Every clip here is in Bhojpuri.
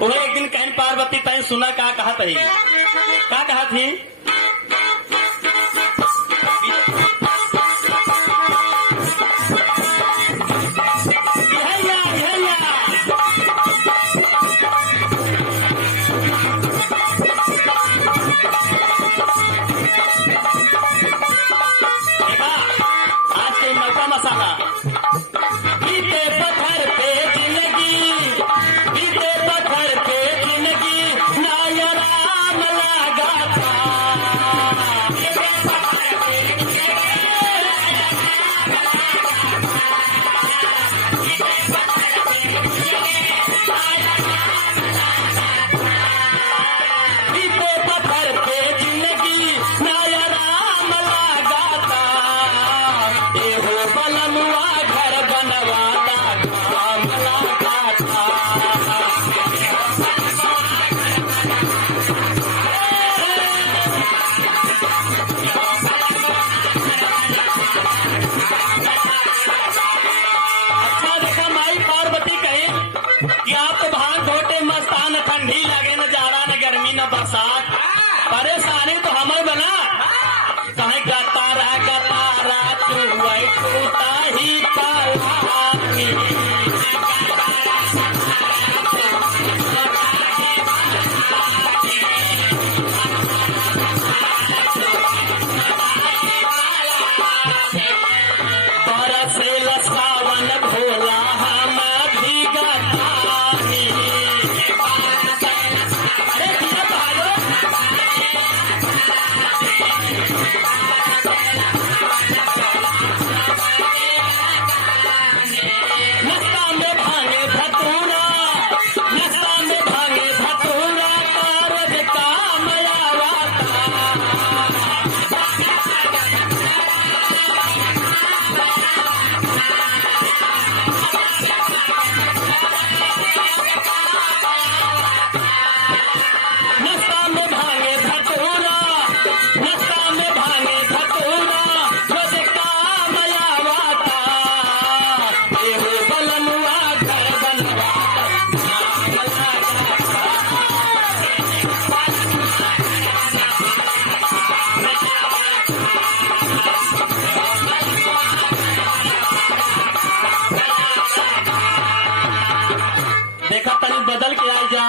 वो एक दिन कहन पार्वती तय सुना का कहा थी का कहा थी परेशानी तो हमें बना कहीं गतारा टूटा ही पानी बरसेल सावन भोला हम भी गतानी बदल के आ जा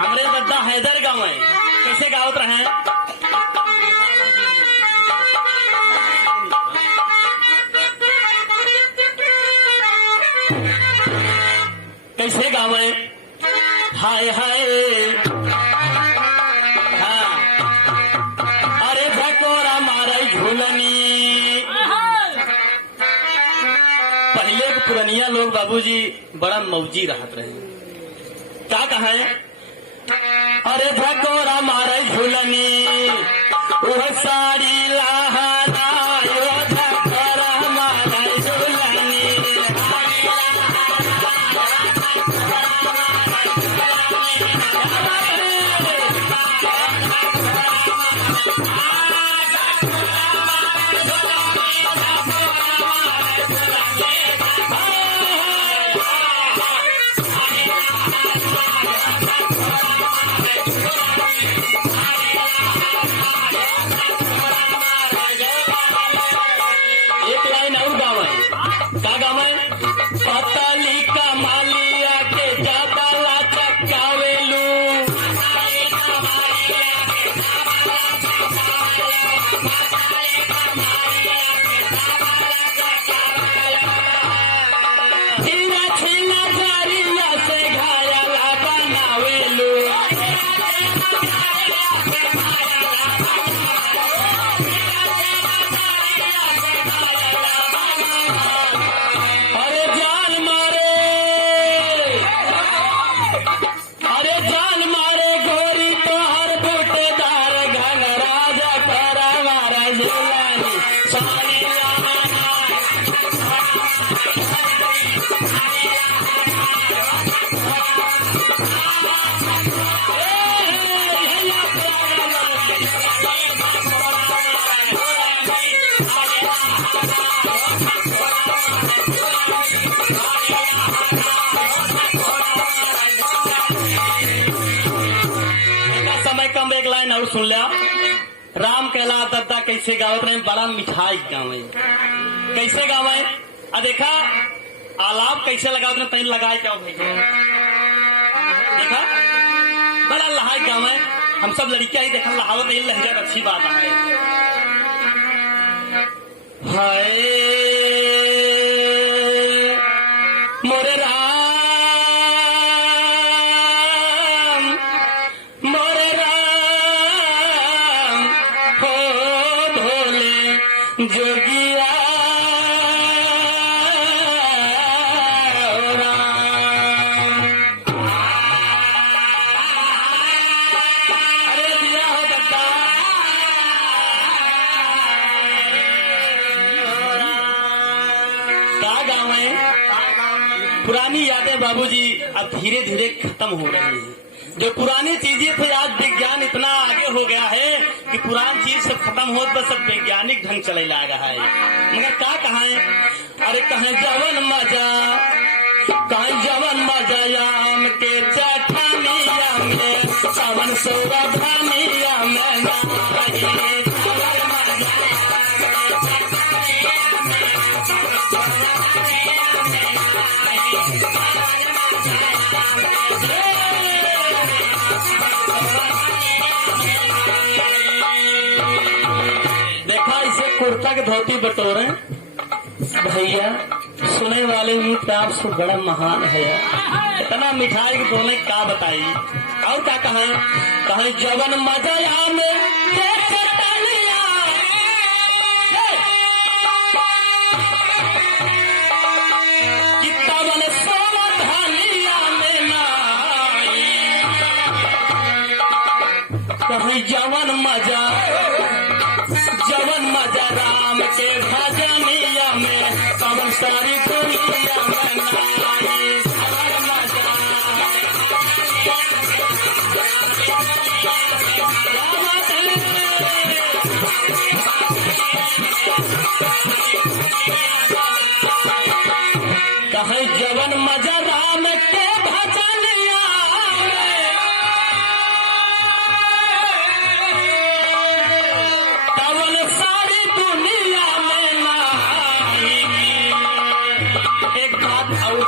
हमरे बद्दा हैदर गाँव है कैसे गावत रहे कैसे गावे हाय हाय हाँ अरे झकोरा मारे झूलनी पहले के पुरनिया लोग बाबूजी बड़ा मौजी रहत रहे क्या कहे अरे झकोरा मारे झूलनी वह साड़ी लहरा झकोरा मारे झूलनी पतली कमालिया के जाबला चकावेलू छीना छीना जरिया से घायला बनावेलू कम एक लाइन और सुन लिया। राम कहला दद्दा कैसे गावत रहे, बड़ा मिठाई गावे। कैसे गावे आ देखा आलाप कैसे लगावत रहे, तैन लगाए क्या भैया देखा बड़ा लहाई गावे। हम सब लड़कियां ही देखा लहावत यही लहजा अच्छी बात है। हाय मोरे राम मोरे राम हो भोले जोगिया राम। अरे दिया हो दद्दा क्या गावे। पुरानी यादें बाबूजी अब धीरे धीरे खत्म हो रही हैं। जो पुरानी चीजें थे आज विज्ञान इतना आगे हो गया है कि पुरानी चीज सब खत्म हो बस सब वैज्ञानिक ढंग चले ला रहा है। मगर क्या कहें, अरे कहें जवन मजा आम के चटनिया में सावन सोवधानिया में देखा इसे कुर्ता के धोती बटोरे भैया सुने वाले मीत आपसे बड़ा महान है। इतना मिठाई के दोने क्या बताई। और क्या कहें जवन मजा में जवन मजा राम के भजनिया में पवन सारी दुनिया में नाई। कहे जवन मजा राम के भजनिया पवन सारी दुनिया में नाई। एक बात और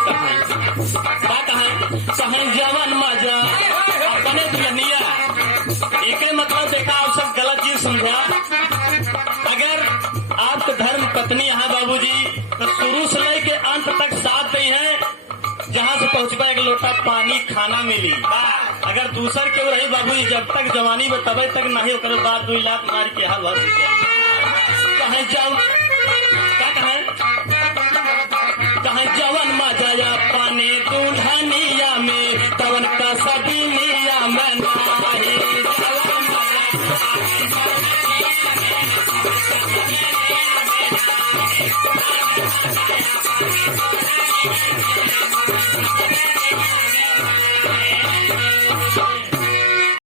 कहें जवन मजा अपने दुल्हनिया एक मतलब देखा आप सब गलत चीज समझा। अगर आपके धर्म पत्नी यहाँ बाबूजी तो शुरू से लेके अंत तक साथ दी है, जहाँ से पहुँच पाए एक लोटा पानी खाना मिली। अगर दूसर क्यों रही बाबूजी जब तक जवानी में तब तक नहीं होकर बाद 2 लाख मार के हाल भर कहे जब क्या कहे जवन मजा पानी दुल्हनिया में तवन का सभी निया में नहीं।